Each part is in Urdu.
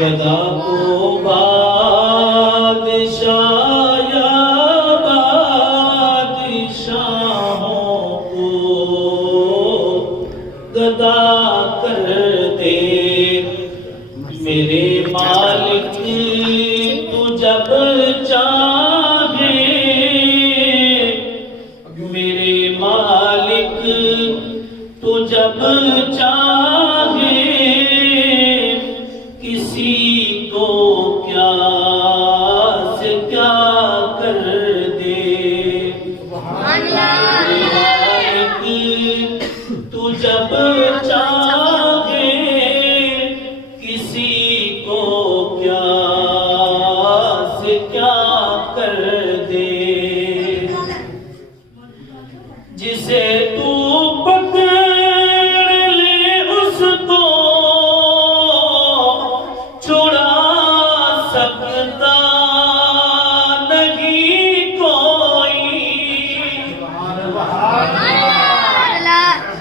گدا کو بادشاہ یا بادشاہوں کو گدا کر دے میرے مالک تو جب چاہے میرے مالک تو جب چاہے کسی کو کیا سے کیا کر دے مالک تو جب چاہے کسی کو کیا سے کیا کر دے جسے تو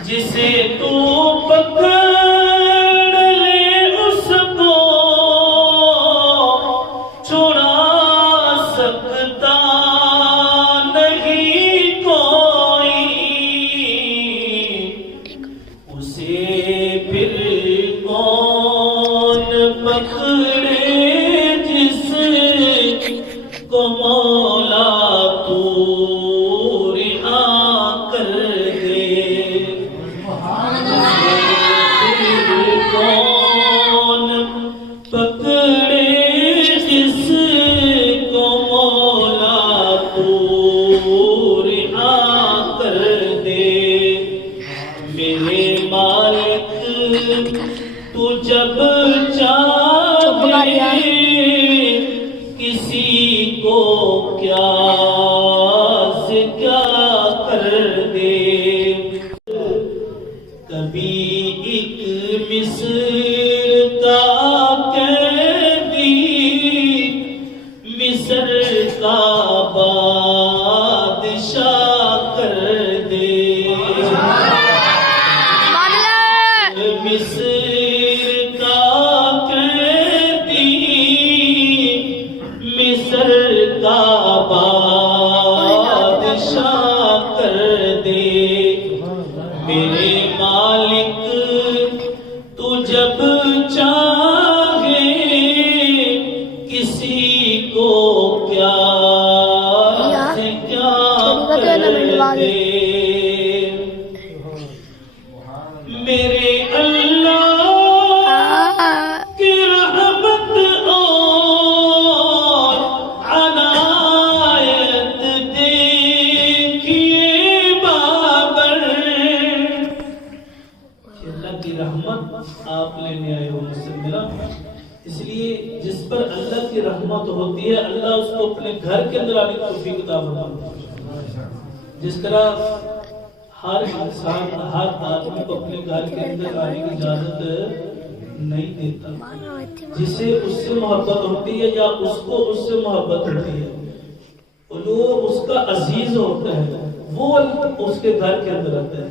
جسے تو پکڑ لے اس کو چھڑا سکتا نہیں کوئی اسے پھر کون پکڑے جس کو مولا تو تو جب چاہے کسی کو کیا سے کیا کر دے کبھی ایک مصر کا قیدی مصر کا بادشاہ کر دے مصر کا قیدی مصر کا بادشاہ کر دے میرے مالک تو جب چاہے کسی کو کیا سے کیا کر دے میرے آپ لینے آئے ہو مجھ سے ملا اس لیے جس پر اللہ کی رحمت ہوتی ہے اللہ اس کو اپنے گھر کے اندر آنے کی توفیق عطا فرماتا ہے جس طرح ہر انسان ہر آدمی کو اپنے گھر کے اندر آنے کی اجازت نہیں دیتا جسے اس سے محبت ہوتی ہے یا اس کو اس سے محبت ہوتی ہے وہ اس کا عزیز ہوتا ہے وہ اس کے گھر کے اندر آتا ہے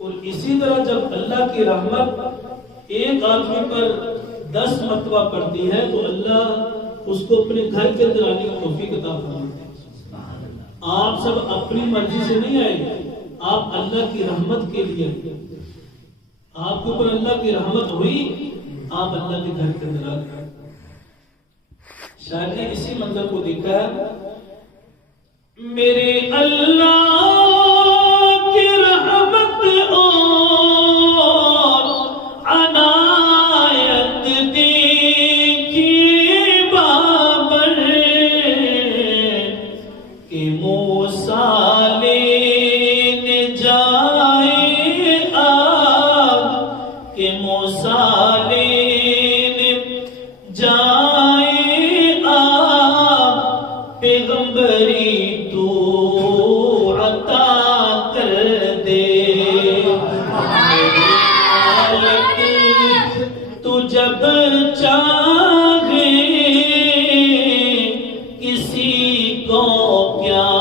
اور اسی طرح جب اللہ کی رحمت ایک آدمی پر 10 مرتبہ پڑتی ہے تو اللہ اس کو اپنے گھر کے اندر آنے کی توفیق عطا فرماتے ہیں آپ سب اپنی مرضی سے نہیں آئے آپ اللہ کی رحمت کے لیے آپ کے اوپر اللہ کی رحمت ہوئی آپ اللہ کے گھر کے اندر آ گئے شاید نے اسی منظر کو دیکھا ہے میرے اللہ کی رحمت اور عنایت دیکھیے بابر کہ موسیٰ لینے جائے آگ کہ موسیٰ لینے جائے آگ پیغمبری تو جب چاہے کسی کو پیار